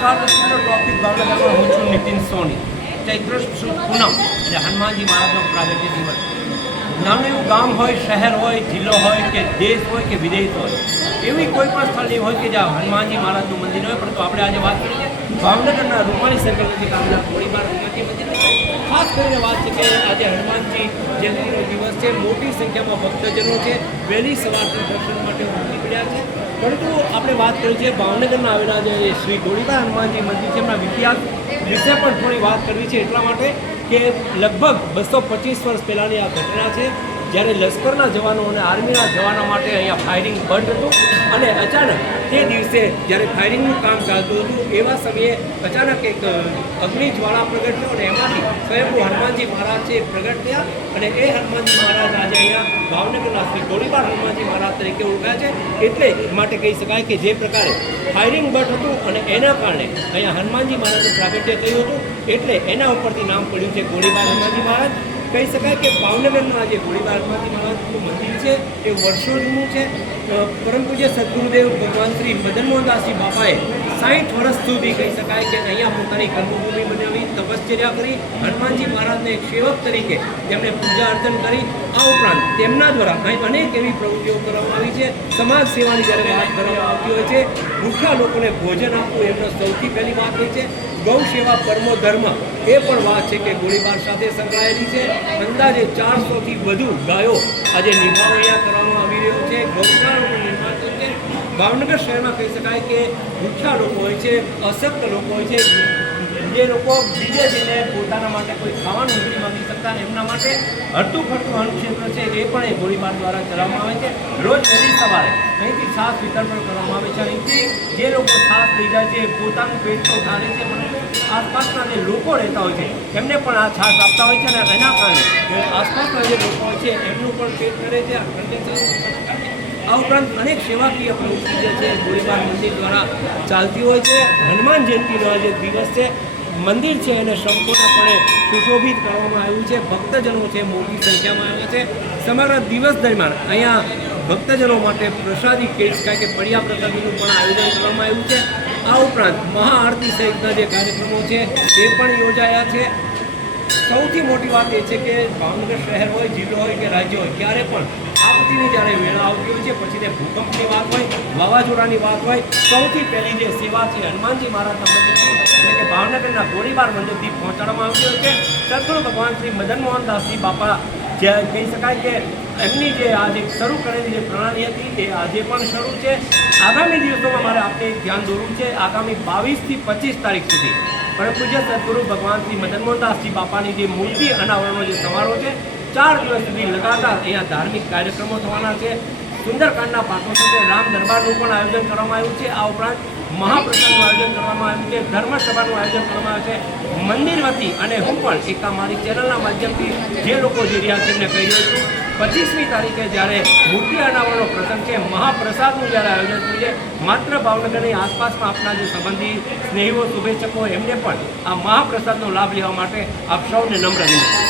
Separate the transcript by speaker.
Speaker 1: નમસ્કાર ટોપિક ભાવનગરમાં હું છું નીતિન સોની. ચૈત્ર પૂનમ એટલે હનુમાનજી મહારાજનો પ્રાગટ્ય દિવસ. નાનું એવું ગામ હોય, શહેર હોય, જિલ્લો હોય કે દેશ હોય કે વિદેશ હોય, એવી કોઈ પણ સ્થળ નહીં હોય કે જ્યાં હનુમાનજી મહારાજનું મંદિર હોય. પરંતુ આપણે આજે વાત કરીએ ભાવનગરના રૂપાણી સર્કલ નજીક આવેલા ગોળીબાર મંદિર ખાસ કરીને વાત છે કે આજે હનુમાનજી જયંતિનો દિવસ છે. મોટી સંખ્યામાં ભક્તજનો છે. વહેલી સવારથી દર્શન માટે ઉમટી પડ્યા છે. પરંતુ આપણે વાત કરી છે ભાવનગરના આવેલા જે શ્રી ગોળીબા હનુમાનજી મંદિર છે, એમના ઇતિહાસ વિશે પણ થોડી વાત કરવી છે એટલા માટે કે લગભગ બસો પચીસ વર્ષ પહેલાંની આ ઘટના છે. જ્યારે લશ્કરના જવાનો અને આર્મીના જવાનો માટે અહીંયા ફાયરિંગ બંધ હતું અને અચાનક તે દિવસે જ્યારે ફાયરિંગનું કામ ચાલતું હતું, એવા સમયે અચાનક એક અગ્નિજ્વાળા પ્રગટ થયો અને એમાંથી સ્વયંભૂ હનુમાનજી મહારાજ છે પ્રગટ થયા અને એ હનુમાનજી મહારાજ આજે અહીંયા ભાવનગરના શ્રી ગોળીબાર હનુમાનજી મહારાજ તરીકે ઓળખાય છે. એટલે માટે કહી શકાય કે જે પ્રકારે ફાયરિંગ બટ હતું અને એના કારણે અહીંયા હનુમાનજી મહારાજનું પ્રાગટ્ય થયું હતું. એટલે એના ઉપરથી નામ પડ્યું છે ગોળીબાર હનુમાનજી મહારાજ. કહી શકાય કે ભાવનગરનું આજે જે ગોળીબાર હનુમાનજી મંદિર છે, એ વર્ષો જૂનું છે પરંતુ જે સદગુરુદેવ ભગવાન શ્રી મદન મોહનદાસજી બાપાએ સાઠ વર્ષ સુધી કહી શકાય કે અહીંયા પોતાની કર્મભૂમિ બનાવી, તપશ્ચર્યા કરી, હનુમાનજી મહારાજને સેવક તરીકે તેમણે પૂજા અર્ચન કરી. આ ઉપરાંત તેમના દ્વારા અહીં અનેક એવી પ્રવૃત્તિઓ કરવામાં આવી છે. સમાજ સેવાની જ્યારે વાત કરવામાં આવતી હોય છે, ભૂખ્યા લોકોને ભોજન આપવું એમનો સૌથી પહેલી વાત હોય છે. ગૌ સેવા પરમો ધર્મ. એ પણ વાત છે કે ગોળીબાર સાથે સંકળાયેલી છે. અંદાજે ચારસોથી વધુ ગાયો આજે નિભાવ કરવામાં આવી રહ્યો છે. ગૌશાળાનું નિર્માણ થયું છે. ભાવનગર શહેરમાં કહી શકાય કે ભૂખ્યા લોકો હોય છે, અશક્ત લોકો હોય છે. જે લોકો બીજે જઈને પોતાના માટે કોઈ ખાવાનું નથી શકતા એમના માટે હરતું ફરતું અન્નક્ષેત્ર છે એ પણ એ ગોળીબાર દ્વારા ચલાવવામાં આવે છે. રોજ વહેલી સવારે અહીંથી છાસ વિતરણ કરવામાં આવે છે. અહીંથી જે લોકો છાસ લઈ જાય છે, પોતાનું પેટ તો ધારે છે પરંતુ આસપાસના જે લોકો રહેતા હોય છે, એમને પણ આ છાસ આપતા હોય છે અને એના કારણે આસપાસના જે લોકો હોય છે, એમનું પણ પેટ ભરે છે. આ ઉપરાંત અનેક સેવાકીય પ્રવૃત્તિ જે છે, ગોળીબાર મંદિર દ્વારા ચાલતી હોય છે. હનુમાન જયંતિનો જે દિવસ છે. મંદિર છે એને સંપૂર્ણપણે સુશોભિત કરવામાં આવ્યું છે. ભક્તજનો છે, મોટી સંખ્યામાં આવ્યા છે. સમગ્ર દિવસ દરમિયાન અહીંયા ભક્તજનો માટે પ્રસાદી કેસ શકાય કે પડિયા પ્રસાદીનું પણ આયોજન કરવામાં આવ્યું છે. આ ઉપરાંત મહાઆરતી સહિતના જે કાર્યક્રમો છે, તે પણ યોજાયા છે. સૌથી મોટી વાત એ છે કે ભાવનગર શહેર હોય, જિલ્લો હોય કે રાજ્ય હોય, ક્યારે પણ આપત્તિની જ્યારે વેળા આવતી હોય છે, પછી તે ભૂકંપની વાત હોય વાવાઝોડાની વાત હોય, સૌથી પહેલી જે સેવા છે હનુમાનજી મહારાજના મંદિર એટલે કે ભાવનગરના ગોળીબાર મંદિરથી પહોંચાડવામાં આવતી છે. સદગુરુ ભગવાન શ્રી મદન મોહનદાસજી બાપા જે કહી શકાય કે એમની જે આજે શરૂ કરેલી જે પ્રણાલી હતી તે આજે પણ શરૂ છે. આગામી દિવસોમાં મારે આપને ધ્યાન દોરવું છે, આગામી બાવીસથી પચીસ તારીખ સુધી. પરમ પૂજ્ય સદગુરુ ભગવાન શ્રી મદન મોહનદાસજી બાપાની જે મૂર્તિ અનાવરણનો જે સમારોહ છે, ચાર દિવસ સુધી લગાતાર અહીંયા ધાર્મિક કાર્યક્રમો થવાના છે. સુંદરકાંડના પાત્રો સાથે રામ દરબારનું પણ આયોજન કરવામાં આવ્યું છે. આ ઉપરાંત મહાપ્રસાદનું આયોજન કરવામાં આવ્યું છે. ધર્મસભાનું આયોજન કરવામાં આવ્યું છે. મંદિર વતી અને હું પણ એક મારી ચેનલના માધ્યમથી જે લોકો જે રહ્યા છે એમને કહી રહ્યો છું. પચીસમી તારીખે જ્યારે મૂર્તિ અનાવરણનો પ્રસંગ છે, મહાપ્રસાદનું જ્યારે આયોજન થયું છે, માત્ર ભાવનગરની આસપાસમાં આપના જે સંબંધી સ્નેહીઓ, શુભેચ્છકો, એમને પણ આ મહાપ્રસાદનો લાભ લેવા માટે આપ સૌને નમ્ર વિનંતી.